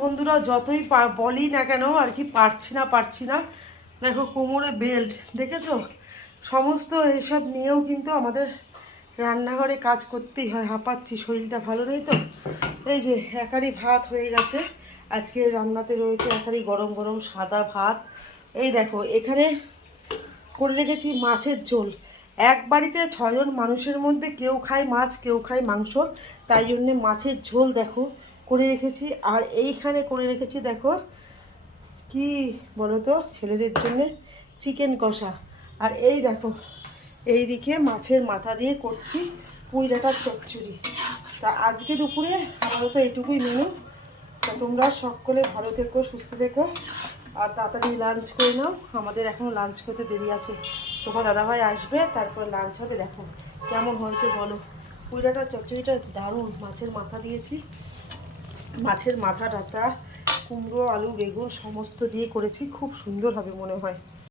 বন্ধুরা যতই বলি না কেন আর কি পারছি না। দেখো কোমরে বেল্ট দেখেছো, সমস্ত এসব নিয়েও কিন্তু আমাদের রান্নাঘরে কাজ করতেই হয়। হাঁপাচ্ছি, শরীরটা ভালো নেই তো। এই যে একারি ভাত হয়ে গেছে, আজকে রান্নাতে রয়েছে একারি গরম গরম সাদা ভাত। এই দেখো এখানে করে রেখেছি মাছের ঝোল। এক বাড়িতে 6 জন মানুষের মধ্যে কেউ খায় মাছ, কেউ খায় মাংস, তাই জন্যে মাছের ঝোল দেখো করে রেখেছি। আর এইখানে করে রেখেছি দেখো কি বলো তো, ছেলেদের জন্যে চিকেন কষা। আর এই দেখো এইদিকে মাছের মাথা দিয়ে করছি পুঁই ডাঁটার চচ্চড়ি। তা আজকে দুপুরে আপাতত এইটুকুই মেনু। তা তোমরা সকলে ভালো থেকো, সুস্থ থেকো, আর তাড়াতাড়ি লাঞ্চ করে নাও। আমাদের এখনও লাঞ্চ করতে দেরি আছে। তোমার দাদাভাই আসবে, তারপরে লাঞ্চ হবে। দেখো কেমন হয়েছে বলো। পুঁই ডাঁটার চচ্চড়িটা দারুণ, মাছের মাথা দিয়েছি, মাছের মাথা ডাঁটা কুমড়ো আলু বেগুন সমস্ত দিয়ে করেছি, খুব সুন্দর হবে মনে হয়।